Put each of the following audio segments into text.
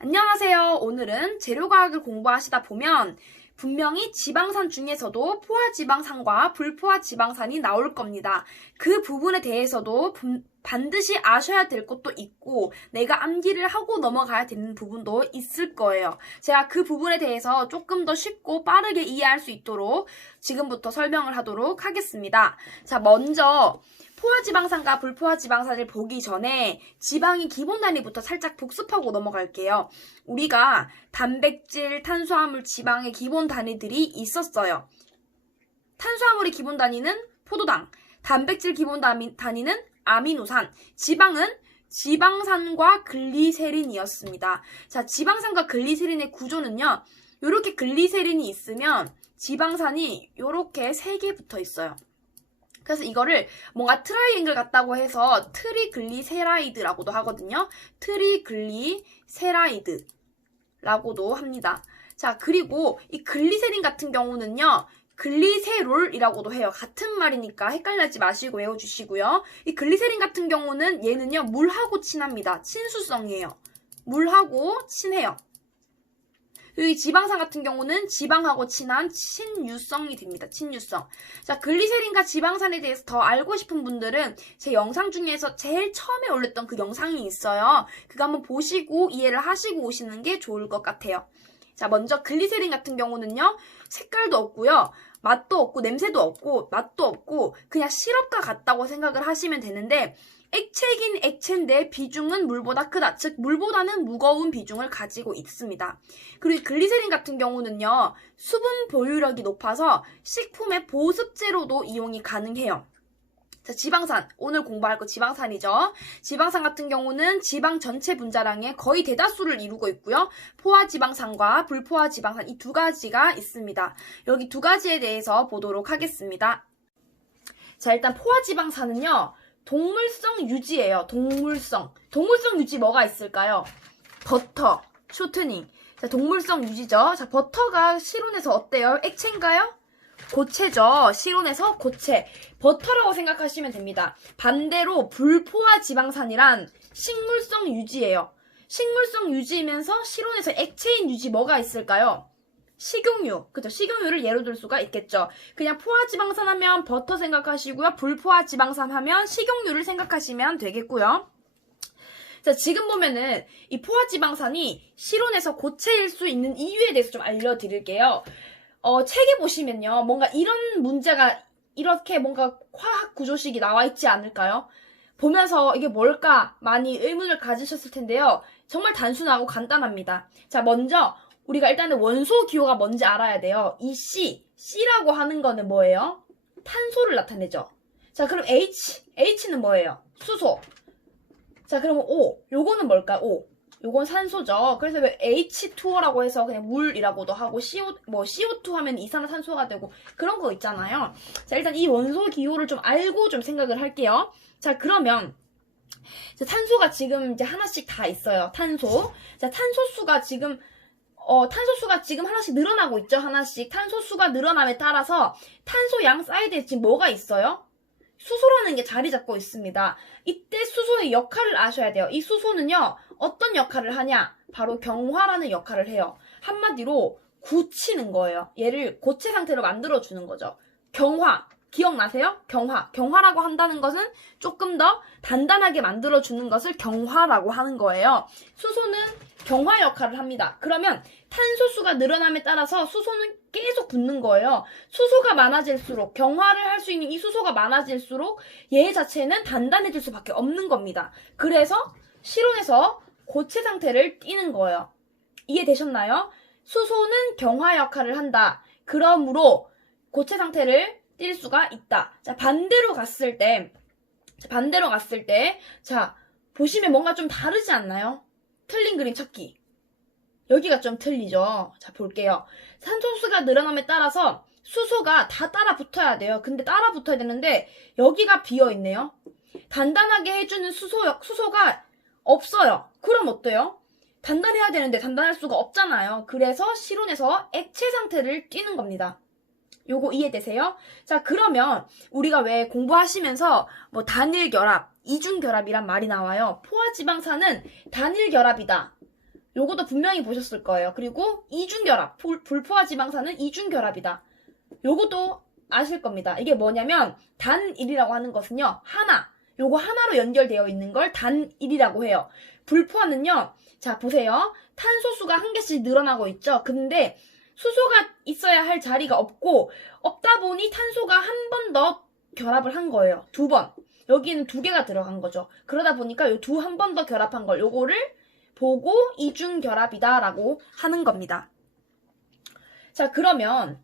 안녕하세요. 오늘은 재료과학을 공부하시다 보면 분명히 지방산 중에서도 포화지방산과 불포화지방산이 나올 겁니다. 그 부분에 대해서도 반드시 아셔야 될 것도 있고 내가 암기를 하고 넘어가야 되는 부분도 있을 거예요. 제가 그 부분에 대해서 조금 더 쉽고 빠르게 이해할 수 있도록 지금부터 설명을 하도록 하겠습니다. 자, 먼저 포화지방산과 불포화지방산을 보기 전에 지방의 기본 단위부터 살짝 복습하고 넘어갈게요. 우리가 단백질, 탄수화물, 지방의 기본 단위들이 있었어요. 탄수화물의 기본 단위는 포도당, 단백질 기본 단위는 아미노산, 지방은 지방산과 글리세린이었습니다. 자, 지방산과 글리세린의 구조는요. 이렇게 글리세린이 있으면 지방산이 이렇게 3개 붙어 있어요. 그래서 이거를 뭔가 트라이앵글 같다고 해서 트리글리세라이드라고도 하거든요. 트리글리세라이드라고도 합니다. 자, 그리고 이 글리세린 같은 경우는요. 글리세롤이라고도 해요. 같은 말이니까 헷갈리지 마시고 외워주시고요. 이 글리세린 같은 경우는 얘는요. 물하고 친합니다. 친수성이에요. 물하고 친해요. 이 지방산 같은 경우는 지방하고 친한 친유성이 됩니다. 친유성. 자, 글리세린과 지방산에 대해서 더 알고 싶은 분들은 제 영상 중에서 제일 처음에 올렸던 그 영상이 있어요. 그거 한번 보시고 이해를 하시고 오시는 게 좋을 것 같아요. 자, 먼저 글리세린 같은 경우는요. 색깔도 없고요. 맛도 없고 냄새도 없고 맛도 없고 그냥 시럽과 같다고 생각을 하시면 되는데 액체이긴 액체인데 비중은 물보다 크다. 즉 물보다는 무거운 비중을 가지고 있습니다. 그리고 글리세린 같은 경우는요. 수분 보유력이 높아서 식품의 보습제로도 이용이 가능해요. 자, 지방산. 오늘 공부할 거 지방산이죠. 지방산 같은 경우는 지방 전체 분자량의 거의 대다수를 이루고 있고요. 포화지방산과 불포화지방산 이 두 가지가 있습니다. 여기 두 가지에 대해서 보도록 하겠습니다. 자, 일단 포화지방산은요. 동물성 유지예요. 동물성 유지 뭐가 있을까요? 버터, 쇼트닝. 자, 동물성 유지죠. 자, 버터가 실온에서 어때요? 액체인가요? 고체죠. 실온에서 고체. 버터라고 생각하시면 됩니다. 반대로 불포화지방산이란 식물성 유지예요. 식물성 유지이면서 실온에서 액체인 유지 뭐가 있을까요? 식용유. 그죠? 식용유를 예로 들 수가 있겠죠. 그냥 포화지방산 하면 버터 생각하시고요. 불포화지방산 하면 식용유를 생각하시면 되겠고요. 자, 지금 보면은 이 포화지방산이 실온에서 고체일 수 있는 이유에 대해서 좀 알려드릴게요. 책에 보시면요. 뭔가 이런 문제가 이렇게 뭔가 화학 구조식이 나와 있지 않을까요? 보면서 이게 뭘까 많이 의문을 가지셨을 텐데요. 정말 단순하고 간단합니다. 자, 먼저 우리가 일단은 원소 기호가 뭔지 알아야 돼요. 이 C라고 하는 거는 뭐예요? 탄소를 나타내죠. 자, 그럼 H는 뭐예요? 수소. 자, 그러면 O, 요거는 뭘까? O. 요건 산소죠. 그래서 왜 H2O라고 해서 그냥 물이라고도 하고 CO2 하면 이산화탄소가 되고 그런 거 있잖아요. 자, 일단 이 원소 기호를 좀 알고 좀 생각을 할게요. 자, 그러면 탄소가 지금 이제 하나씩 다 있어요. 탄소. 자, 탄소수가 지금 하나씩 늘어나고 있죠. 하나씩. 탄소수가 늘어남에 따라서 탄소 양 사이드에 지금 뭐가 있어요? 수소라는 게 자리 잡고 있습니다. 이때 수소의 역할을 아셔야 돼요. 이 수소는요. 어떤 역할을 하냐? 바로 경화라는 역할을 해요. 한마디로 굳히는 거예요. 얘를 고체 상태로 만들어주는 거죠. 경화. 기억나세요? 경화. 경화라고 한다는 것은 조금 더 단단하게 만들어주는 것을 경화라고 하는 거예요. 수소는 경화 역할을 합니다. 그러면 탄소수가 늘어남에 따라서 수소는 계속 붙는 거예요. 수소가 많아질수록 경화를 할 수 있는 이 수소가 많아질수록 얘 자체는 단단해질 수밖에 없는 겁니다. 그래서 실온에서 고체 상태를 띠는 거예요. 이해되셨나요? 수소는 경화 역할을 한다. 그러므로 고체 상태를 띌 수가 있다. 자, 반대로 갔을 때 자, 보시면 뭔가 좀 다르지 않나요? 틀린 그림 찾기. 여기가 좀 틀리죠. 자, 볼게요. 산소수가 늘어남에 따라서 수소가 다 따라 붙어야 돼요. 근데 따라 붙어야 되는데 여기가 비어있네요. 단단하게 해주는 수소가 없어요. 그럼 어때요? 단단해야 되는데 단단할 수가 없잖아요. 그래서 실온에서 액체 상태를 띠는 겁니다. 요거 이해되세요? 자, 그러면 우리가 왜 공부하시면서 뭐 단일결합, 이중결합이란 말이 나와요. 포화지방산은 단일결합이다. 요것도 분명히 보셨을 거예요. 그리고 이중결합, 불포화 지방산은 이중결합이다. 요것도 아실 겁니다. 이게 뭐냐면 단일이라고 하는 것은요, 하나, 요거 하나로 연결되어 있는 걸 단일이라고 해요. 불포화는요, 자 보세요. 탄소수가 한 개씩 늘어나고 있죠. 근데 수소가 있어야 할 자리가 없다 보니 탄소가 한 번 더 결합을 한 거예요. 2번. 여기는 2개가 들어간 거죠. 그러다 보니까 요 한 번 더 결합한 걸 요거를 보고 이중결합이다 라고 하는 겁니다. 자, 그러면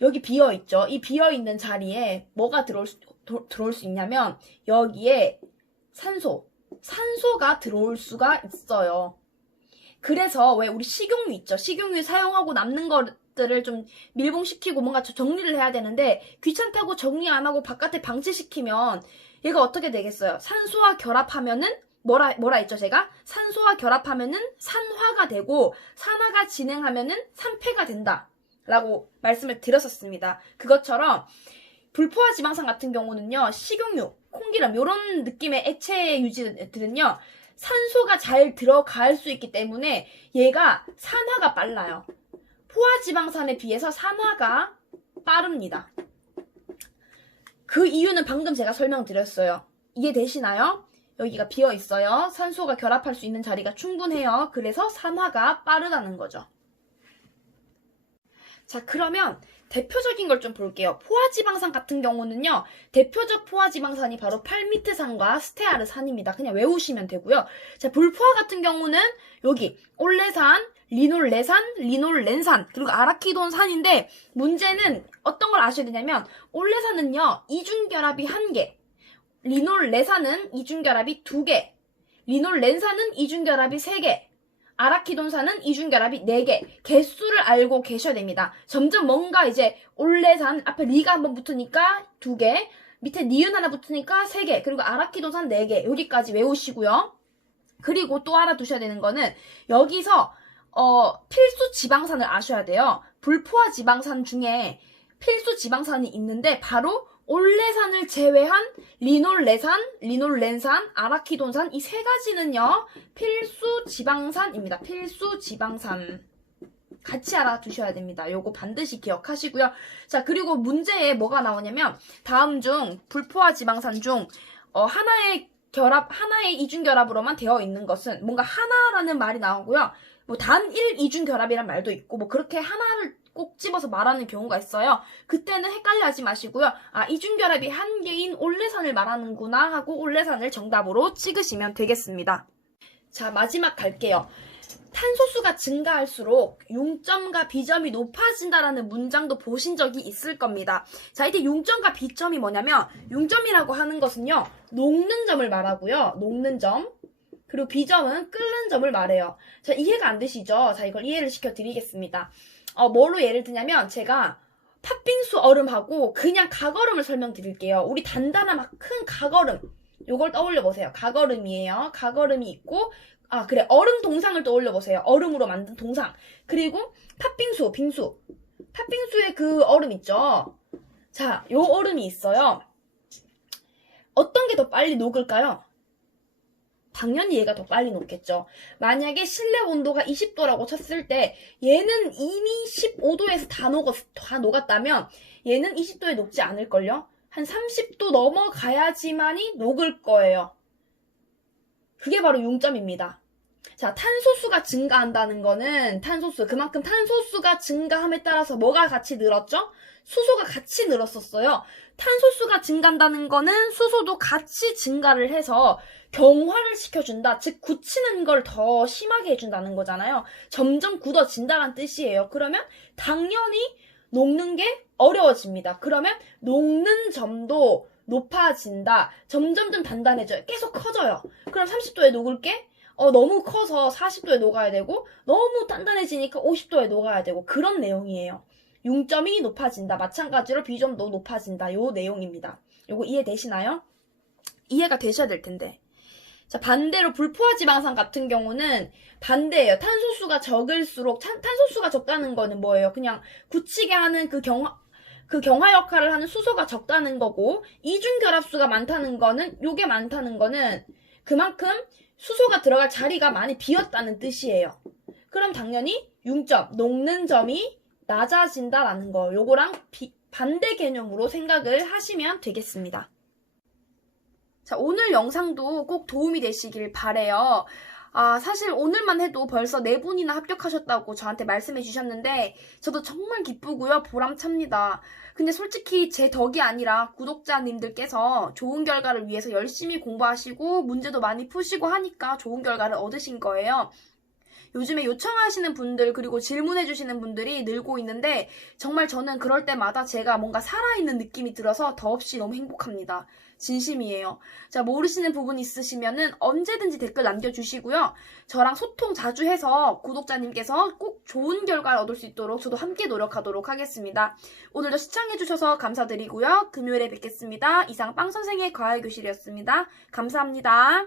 여기 비어있죠. 이 비어있는 자리에 뭐가 들어올 수 있냐면 여기에 산소가 들어올 수가 있어요. 그래서 왜 우리 식용유 있죠. 식용유 사용하고 남는 것들을 좀 밀봉시키고 뭔가 정리를 해야 되는데 귀찮다고 정리 안 하고 바깥에 방치시키면 얘가 어떻게 되겠어요? 산소와 결합하면은 뭐라 했죠 제가? 산소와 결합하면은 산화가 되고 산화가 진행하면은 산패가 된다 라고 말씀을 드렸었습니다. 그것처럼 불포화 지방산 같은 경우는요, 식용유, 콩기름 이런 느낌의 액체 유지들은요, 산소가 잘 들어갈 수 있기 때문에 얘가 산화가 빨라요. 포화 지방산에 비해서 산화가 빠릅니다. 그 이유는 방금 제가 설명드렸어요. 이해되시나요? 여기가 비어 있어요. 산소가 결합할 수 있는 자리가 충분해요. 그래서 산화가 빠르다는 거죠. 자, 그러면 대표적인 걸 좀 볼게요. 포화지방산 같은 경우는요, 대표적 포화지방산이 바로 팔미트산과 스테아르산입니다. 그냥 외우시면 되고요. 자, 불포화 같은 경우는 여기 올레산, 리놀렌산, 그리고 아라키돈산인데 문제는 어떤 걸 아셔야 되냐면 올레산은요, 이중결합이 1개, 리놀레산은 이중결합이 2개, 리놀렌산은 이중결합이 3개, 아라키돈산은 이중결합이 4개. 개수를 알고 계셔야 됩니다. 점점 뭔가 이제 올레산 앞에 리가 한번 붙으니까 2개, 밑에 니은 하나 붙으니까 3개, 그리고 아라키돈산 4개. 여기까지 외우시고요. 그리고 또 알아두셔야 되는 거는 여기서 필수 지방산을 아셔야 돼요. 불포화 지방산 중에 필수 지방산이 있는데 바로 올레산을 제외한 리놀렌산, 아라키돈산 이 3가지는요. 필수 지방산입니다. 필수 지방산. 같이 알아두셔야 됩니다. 요거 반드시 기억하시고요. 자, 그리고 문제에 뭐가 나오냐면 다음 중 불포화 지방산 중 하나의 이중결합으로만 되어 있는 것은 뭔가 하나라는 말이 나오고요. 뭐 단일 이중결합이란 말도 있고 뭐 그렇게 하나를 꼭 집어서 말하는 경우가 있어요. 그때는 헷갈려 하지 마시고요. 아, 이중결합이 1개인 올레산을 말하는구나 하고 올레산을 정답으로 찍으시면 되겠습니다. 자, 마지막 갈게요. 탄소수가 증가할수록 용점과 비점이 높아진다라는 문장도 보신 적이 있을 겁니다. 자, 이때 용점과 비점이 뭐냐면 용점이라고 하는 것은요, 녹는 점을 말하고요. 녹는 점. 그리고 비점은 끓는 점을 말해요. 자, 이해가 안 되시죠? 자, 이걸 이해를 시켜드리겠습니다. 뭐로 예를 들냐면 제가 팥빙수 얼음하고 그냥 가거름을 설명드릴게요. 우리 단단한 막 큰 가거름 요걸 떠올려보세요. 가거름이에요. 가거름이 있고 그래 얼음 동상을 떠올려보세요. 얼음으로 만든 동상. 그리고 팥빙수, 팥빙수에 그 얼음 있죠. 자, 요 얼음이 있어요. 어떤 게 더 빨리 녹을까요? 당연히 얘가 더 빨리 녹겠죠. 만약에 실내 온도가 20도라고 쳤을 때 얘는 이미 15도에서 다 녹았다면 얘는 20도에 녹지 않을걸요? 한 30도 넘어가야지만이 녹을 거예요. 그게 바로 용점입니다. 자, 탄소수가 증가한다는 거는 그만큼 탄소수가 증가함에 따라서 뭐가 같이 늘었죠? 수소가 같이 늘었었어요. 탄소수가 증가한다는 거는 수소도 같이 증가를 해서 경화를 시켜준다. 즉 굳히는 걸 더 심하게 해준다는 거잖아요. 점점 굳어진다는 뜻이에요. 그러면 당연히 녹는 게 어려워집니다. 그러면 녹는 점도 높아진다. 점점점 단단해져요. 계속 커져요. 그럼 30도에 녹을 게 너무 커서 40도에 녹아야 되고 너무 단단해지니까 50도에 녹아야 되고 그런 내용이에요. 용점이 높아진다. 마찬가지로 비점도 높아진다. 요 내용입니다. 요거 이해되시나요? 이해가 되셔야 될 텐데. 자, 반대로 불포화 지방산 같은 경우는 반대예요. 탄소수가 적을수록 탄소수가 적다는 거는 뭐예요? 그냥 굳히게 하는 그 경화 역할을 하는 수소가 적다는 거고 이중결합수가 많다는 거는 요게 많다는 거는 그만큼 수소가 들어갈 자리가 많이 비었다는 뜻이에요. 그럼 당연히 융점, 녹는 점이 낮아진다라는 거. 요거랑 반대 개념으로 생각을 하시면 되겠습니다. 자, 오늘 영상도 꼭 도움이 되시길 바래요. 사실 오늘만 해도 벌써 4분이나 합격하셨다고 저한테 말씀해 주셨는데 저도 정말 기쁘고요. 보람찹니다. 근데 솔직히 제 덕이 아니라 구독자님들께서 좋은 결과를 위해서 열심히 공부하시고 문제도 많이 푸시고 하니까 좋은 결과를 얻으신 거예요. 요즘에 요청하시는 분들 그리고 질문해 주시는 분들이 늘고 있는데 정말 저는 그럴 때마다 제가 뭔가 살아있는 느낌이 들어서 더없이 너무 행복합니다. 진심이에요. 자, 모르시는 부분 있으시면은 언제든지 댓글 남겨주시고요. 저랑 소통 자주 해서 구독자님께서 꼭 좋은 결과를 얻을 수 있도록 저도 함께 노력하도록 하겠습니다. 오늘도 시청해주셔서 감사드리고요. 금요일에 뵙겠습니다. 이상 빵선생의 과외교실이었습니다. 감사합니다.